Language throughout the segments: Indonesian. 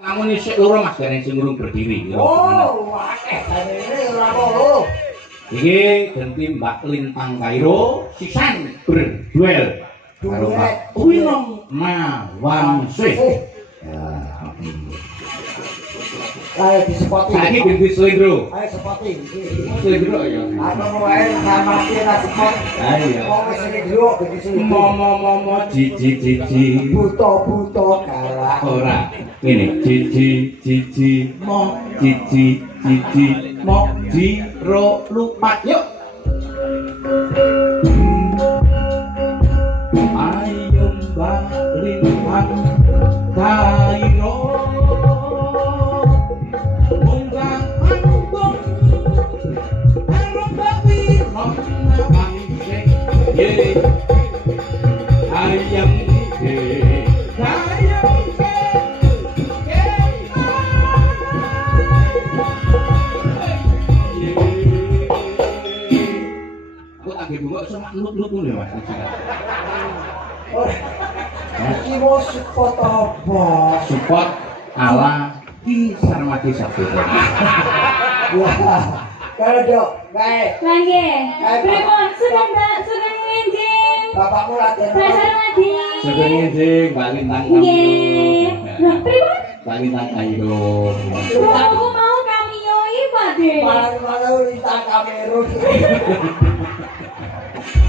Namun isik loro Mas Gareng sing urung berdiri. Oh, akeh ini ora loro. Iki ganti Mbak Lintang Kairo sisan berduel karo Pak Winong Mawangse. Ya. Ayo disepoti. Saiki ganti Slendro. Ayo sepoti. Slendro ya. Apa wae sama kita sepot. Ayo. Wong sing dulu begitu. Momo jiji Buto galak. ora. Ngene jiji mo jiji mo jiro lupa yuk. Ayo Mbak Lintang Kairo munggah manggung karo Mbak Winong Mawangse. Ayam bunga sama nut-nut ya Mas. Iki mau support apa? Support ala Ki Sarmadi Saputra. Wah, kalau dok, baik. Lagi. Pripun sudah nginjing. Bapakmu latihan. Pak Sarmadi. Sudah nginjing Mbak Lintang. Nggih. Lah pripun? Mbak Lintang Kairo. Aku mau kamiyoi Pakde. Malah lintang Kamerun.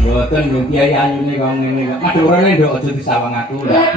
Mboten yo kiai ayune kok ngene kok. Madurane ndok aja disawang aku lah.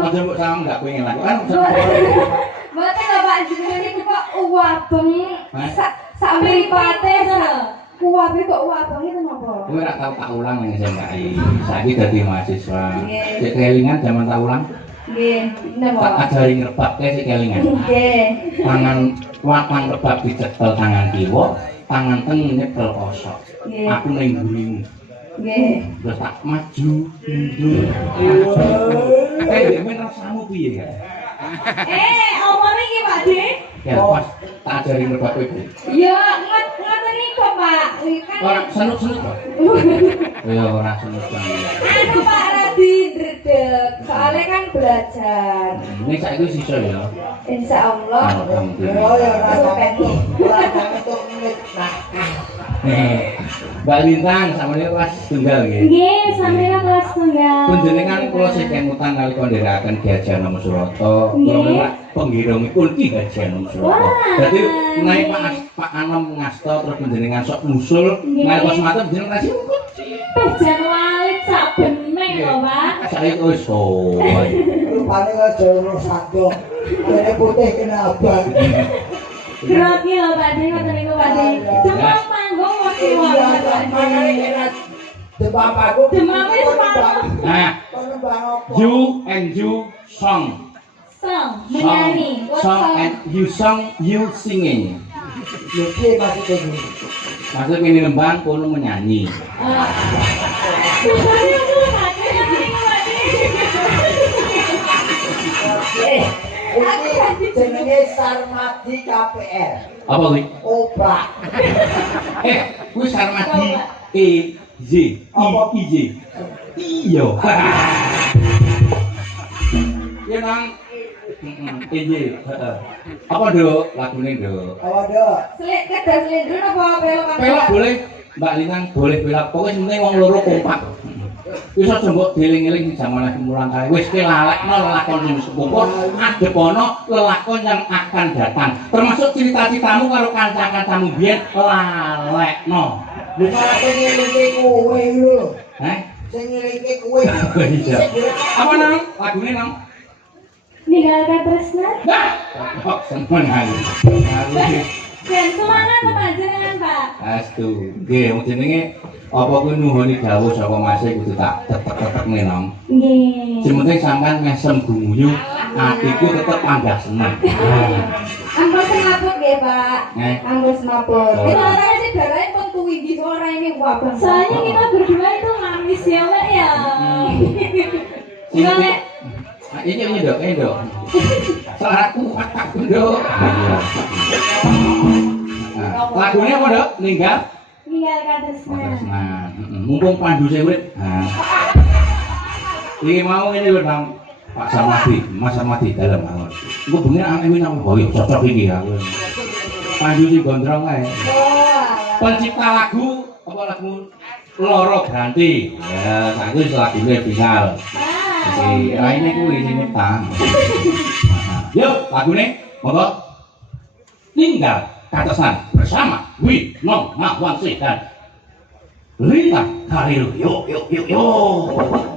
Aja mbok sawang ndak pengen aku kan. Mboten lho Pak jenenge itu kok uwabeng. Sak mripate to. Kuwabe kok uwabeng itu napa? Kowe ora tau tak ulang ning SMKI. Saiki dadi mahasiswa. Cek kelingan zaman tak ulang. Nggih, napa? Tak ajari ngerebak sik kelingan. Nggih. Tangan watang rebab dicekel tangan kiwa, tangan teng nyekel kosok. Aku ning mburimu. Nggih. Terus tak maju mundur. Men rasamu piye ya? Omone iki Pakde. Ya pas tak ajari ngerebak kowe. Ya, ngoten niku Pak. Kan Ora senuk-senuk kok. Ya ora senuk kan. anu Pak Radi ndredeg. Soalnya kan belajar. Ini saiki sisa ya. Insyaallah. Alhamdulillah. Oh ya, rasanya tuh menit. Nah, Mbak Lintang sampeyan kelas tunggal nggih. Nggih, sampeyan kelas tunggal. Panjenengan kula sing kemutan nalika ndherekaken Ki Haji Anomo Surata, kula ora penggirungipun Ki Haji Anomo Surata. Dadi naik Pak Anom ngasta terus panjenengan sok musul, nalika semanten panjenengan kasih Jan walit sak benek lho, Pak. saya wis sowan. rupanya aja ono sando. Dene putih kena abang. Grogi lho Pakde, ngoten niku Pakde. Demam panggung mesti wae Makane kena demam aku. Demam wis parah. Nah, you and you song. Menyanyi. Song and you song, you singing. Lho piye maksudnya iki? Maksud ini nembang kono menyanyi. Ini jenenge Sarmadi KPR. Apa kuwi? Obrak. Kuwi Sarmadi EJ. IJ. Iya. Ya nang EJ. Apa Nduk? Lagune Nduk. Apa Dok? Selik kedas lendru apa belok kan? Pelok boleh, Mbak Lintang boleh pelok. Pokoknya penting wong loro kompak. Wis aja mbok dieling-eling jaman mulang kae. Wis ki lalekno lelakon sing sepuh, adepono lelakon yang akan datang. Termasuk cerita-ceritamu karo kanca-kancamu biyen lalekno. Lha kok sing ngelingi kowe lho. Heh? Sing ngelingi kowe. Iya. Apa nang? Lagune nang? Ninggalkan tresna. Nah, kok seneng aku. Dan semangat panjenengan Pak. Astu. Nggih, wong jenenge apa kuwi nuhuni dawuh saka Masih kudu tak tetek-tetekne nang. Nggih. Sing penting sampean mesem gumuyu, atiku tetep panggah seneng. Ampun semaput nggih Pak. Ampun semaput. Oh. Itu orangnya sih darahnya pun tuwi di suara ini wabah. Soalnya kita berdua itu ngamis ya Mbak ya. Gimana? Ini Dok, ini Dok. Suaraku kuat Dok. Lagunya apa Dok? Ninggal? Ninggalkan tresna. Mumpung pandu saya urip. Iki mau ngene lho, Bang. Pak Samadi, Mas Samadi dalam awal. Engko bengi anak minang oh ya cocok iki aku. Panju sing gondrong ae. Pencipta lagu apa lagu Loro Ganti. Ya, saiki lagune final. Iki raine kuwi sing nyipta. Yuk, lagune monggo. Tinggal Katesan bersama Winong Nawangsi dan Lita Karilu. Yuk, yuk, yuk, yuk.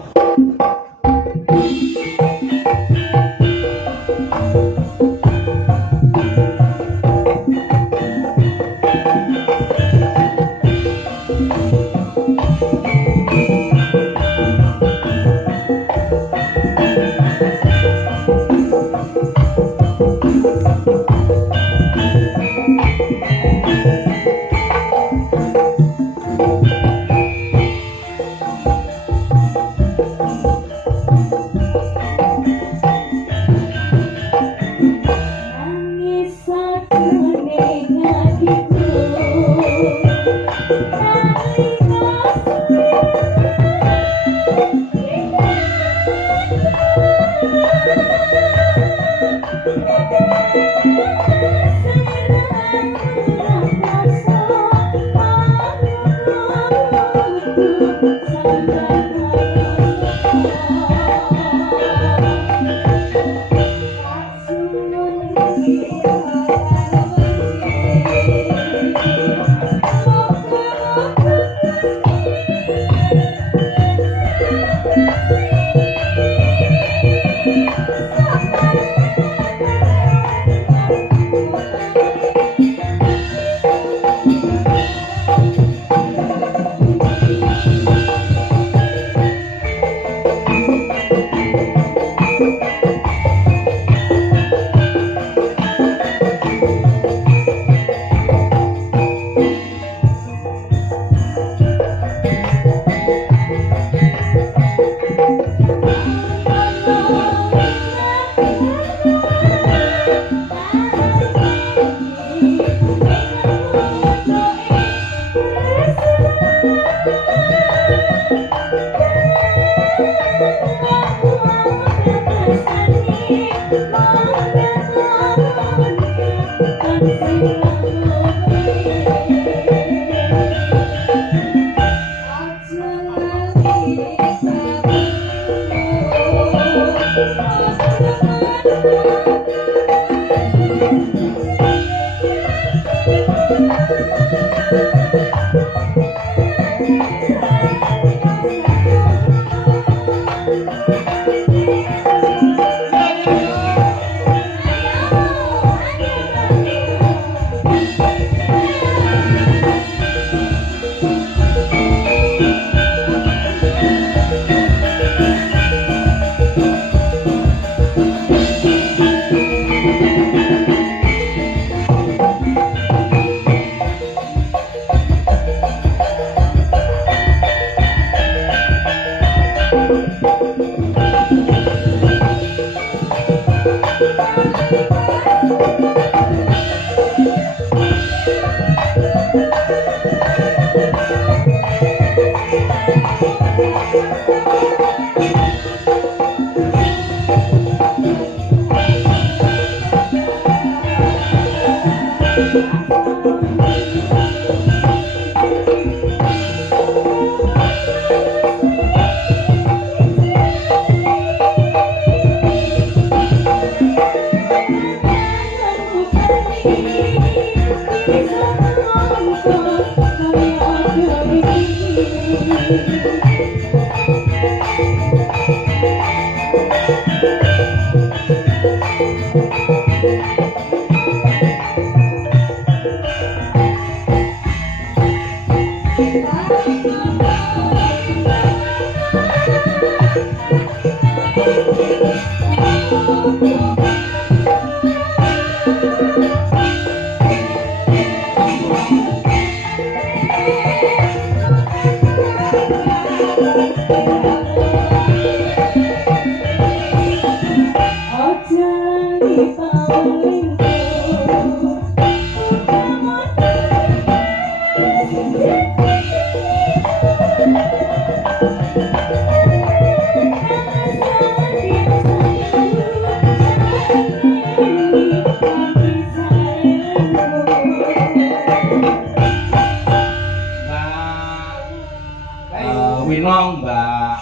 Winong, Mbak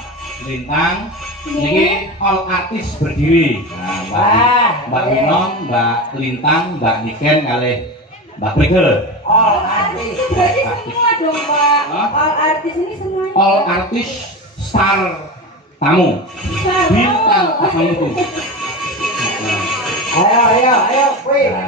Lintang. Niki all artis berdiri. Nah, Mbak Winong, Mbak Lintang, Mbak Niken kalih Mbak Prigel. All artis. Berarti semua dong Pak. All artis ini semuanya. All artis star tamu. Bintang tamu. Ayo, ayo, ayo, wih.